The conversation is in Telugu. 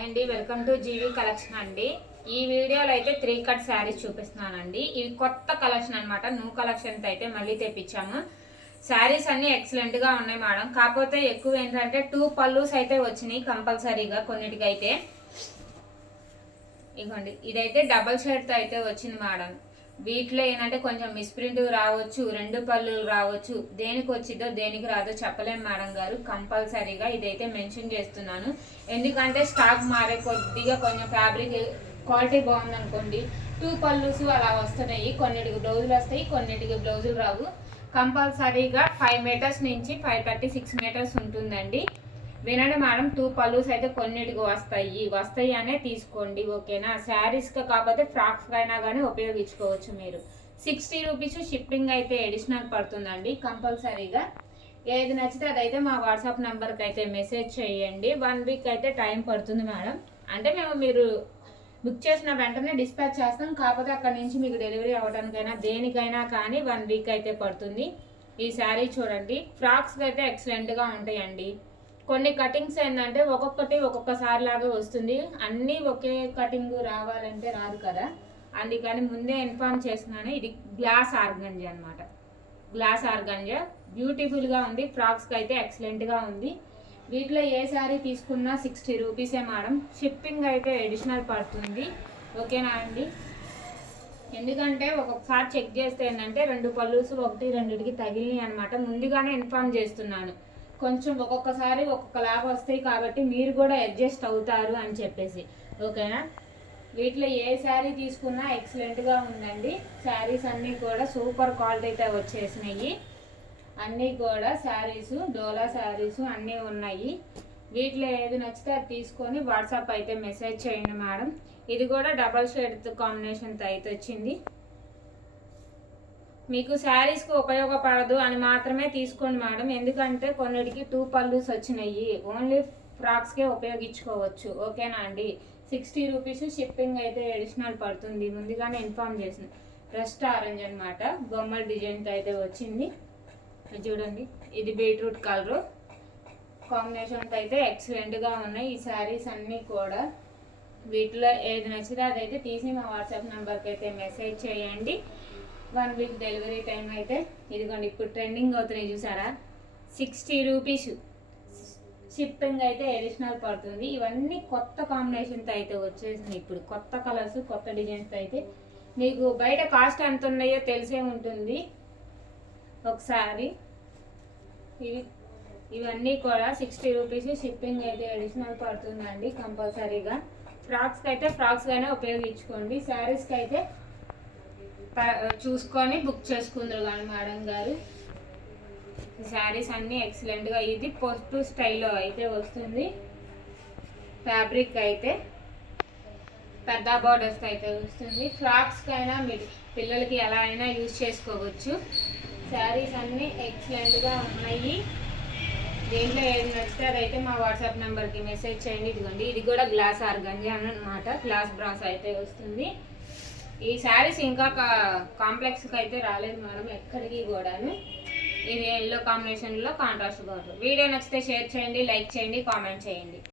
హాయ్ అండి, వెల్కమ్ టు జీవి కలెక్షన్ అండి. ఈ వీడియోలో అయితే 3 కట్ శారీస్ చూపిస్తున్నానండి. ఇవి కొత్త కలెక్షన్ అనమాట. న్యూ కలెక్షన్ అయితే మళ్ళీ తెప్పించాము. శారీస్ అన్ని ఎక్సలెంట్ గా ఉన్నాయి మేడం. కాకపోతే ఎక్కువ ఏంటంటే 2 పల్లూస్ అయితే వచ్చినాయి కంపల్సరీగా కొన్నిటికైతే. ఇదిగోండి, ఇదైతే డబల్ షేడ్ తో అయితే వచ్చింది మేడం. వీటిలో ఏంటంటే కొంచెం మిస్ప్రింట్ రావచ్చు, 2 పళ్ళులు రావచ్చు. దేనికి వచ్చిందో దేనికి రాదో చెప్పలేము మేడం గారు. కంపల్సరీగా ఇదైతే మెన్షన్ చేస్తున్నాను. ఎందుకంటే స్టాక్ మారే కొద్దిగా కొంచెం ఫ్యాబ్రిక్ క్వాలిటీ బాగుంది అనుకోండి, 2 పళ్ళుస్ అలా వస్తున్నాయి. కొన్నిటికి బ్లౌజులు వస్తాయి, కొన్నిటికి బ్లౌజులు రావు. కంపల్సరీగా 5 మీటర్స్ నుంచి 536 మీటర్స్ ఉంటుందండి. వినండి మేడం, 2 పల్లూస్ అయితే కొన్నిటికి వస్తాయి అనే తీసుకోండి, ఓకేనా. శారీస్కి కాకపోతే ఫ్రాక్స్ అయినా కానీ ఉపయోగించుకోవచ్చు మీరు. 60 రూపీస్ షిప్పింగ్ అయితే అడిషనల్ పడుతుందండి. కంపల్సరీగా ఏది నచ్చితే అదైతే మా వాట్సాప్ నెంబర్కి అయితే మెసేజ్ చేయండి. 1 వీక్ అయితే టైం పడుతుంది మేడం. అంటే మీరు బుక్ చేసిన వెంటనే డిస్పాచ్ చేస్తాం. కాకపోతే అక్కడ నుంచి మీకు డెలివరీ అవ్వడానికైనా దేనికైనా కానీ 1 వీక్ అయితే పడుతుంది. ఈ శారీ చూడండి, ఫ్రాక్స్కి అయితే ఎక్సలెంట్గా ఉంటాయండి. కొన్ని కటింగ్స్ ఏంటంటే ఒక్కొక్కటి ఒక్కొక్కసారి లాగా వస్తుంది. అన్నీ ఒకే కటింగ్ రావాలంటే రాదు కదా, అందుకని ముందే ఇన్ఫార్మ్ చేస్తున్నాను. ఇది గ్లాస్ ఆర్గంజా అనమాట. గ్లాస్ ఆర్గంజా బ్యూటిఫుల్గా ఉంది. ఫ్రాక్స్కి అయితే ఎక్సలెంట్గా ఉంది. వీటిలో ఏ శారీ తీసుకున్నా 60 రూపీసే మేడం. షిప్పింగ్ అయితే అడిషనల్ పడుతుంది, ఓకేనా అండి. ఎందుకంటే ఒక్కొక్కసారి చెక్ చేస్తే ఏంటంటే 2 పల్లూస్ 1-2కి తగిలినాయి అనమాట. ముందుగానే ఇన్ఫార్మ్ చేస్తున్నాను. కొంచెం ఒక్కొక్కసారి ఒక్కొక్కలాగా వస్తాయి కాబట్టి మీరు కూడా అడ్జస్ట్ అవుతారు అని చెప్పేసి, ఓకేనా. వీటిలో ఏ శారీ తీసుకున్నా ఎక్సలెంట్గా ఉందండి. శారీస్ అన్నీ కూడా సూపర్ క్వాలిటీ అయితే వచ్చేసినాయి. అన్నీ కూడా శారీసు, డోలా శారీసు అన్నీ ఉన్నాయి. వీటిలో ఏది నచ్చితే అది తీసుకొని వాట్సాప్ అయితే మెసేజ్ చేయండి మేడం. ఇది కూడా డబల్ షేడ్ కాంబినేషన్తో అయితే వచ్చింది. మీకు శారీస్కి ఉపయోగపడదు అని మాత్రమే తీసుకోండి మేడం. ఎందుకంటే కొన్నిటికి 2 పల్లూస్ వచ్చినాయి. ఓన్లీ ఫ్రాక్స్కే ఉపయోగించుకోవచ్చు, ఓకేనా అండి. 60 రూపీస్ షిప్పింగ్ అయితే అడిషనల్ పడుతుంది. ముందుగానే ఇన్ఫార్మ్ చేసింది. రస్ట్ ఆరెంజ్ అనమాట, బొమ్మల డిజైన్తో అయితే వచ్చింది. చూడండి, ఇది బీట్రూట్ కలరు కాంబినేషన్తో అయితే ఎక్సలెంట్గా ఉన్నాయి ఈ శారీస్ అన్నీ కూడా. వీటిలో ఏది నచ్చితే అదైతే తీసి మా వాట్సాప్ నెంబర్కి అయితే మెసేజ్ చేయండి. 1 వీక్ డెలివరీ టైం అయితే. ఇదిగోండి, ఇప్పుడు ట్రెండింగ్ అవుతున్నాయి చూసారా, 60 రూపీస్ షిప్పింగ్ అయితే అడిషనల్ పడుతుంది. ఇవన్నీ కొత్త కాంబినేషన్తో అయితే వచ్చేసింది. ఇప్పుడు కొత్త కలర్స్, కొత్త డిజైన్స్తో అయితే. మీకు బయట కాస్ట్ ఎంత ఉన్నాయో తెలిసే ఉంటుంది ఒకసారి. ఇవన్నీ కూడా 60 రూపీస్ షిప్పింగ్ అయితే అడిషనల్ పడుతుందండి కంపల్సరీగా. ఫ్రాక్స్కి అయితే ఫ్రాక్స్గానే ఉపయోగించుకోండి. శారీస్కి అయితే చూసుకొని బుక్ చేసుకుందరు కానీ మేడం గారు. శారీస్ అన్నీ ఎక్సలెంట్గా, ఇది పోస్ట్ స్టైల్లో అయితే వస్తుంది. ఫ్యాబ్రిక్ అయితే పెద్ద బార్డర్స్ అయితే వస్తుంది. ఫ్రాక్స్కి అయినా మీరు పిల్లలకి ఎలా అయినా యూజ్ చేసుకోవచ్చు. శారీస్ అన్నీ ఎక్సలెంట్గా ఉన్నాయి. దేంట్లో ఏది నచ్చితే అదైతే మా వాట్సాప్ నెంబర్కి మెసేజ్ చేయండి. ఇదిగోండి, ఇది కూడా గ్లాస్ ఆర్గంజా అనమాట. గ్లాస్ బ్రాస్ అయితే వస్తుంది. ఈ శారీస్ ఇంకా కాంప్లెక్స్కి అయితే రాలేదు మేడం ఎక్కడికి కూడాను. ఇది ఎల్లో కాంబినేషన్లో కాంట్రాస్ట్ బార్డర్. వీడియో నచ్చితే షేర్ చేయండి, లైక్ చేయండి, కామెంట్ చేయండి.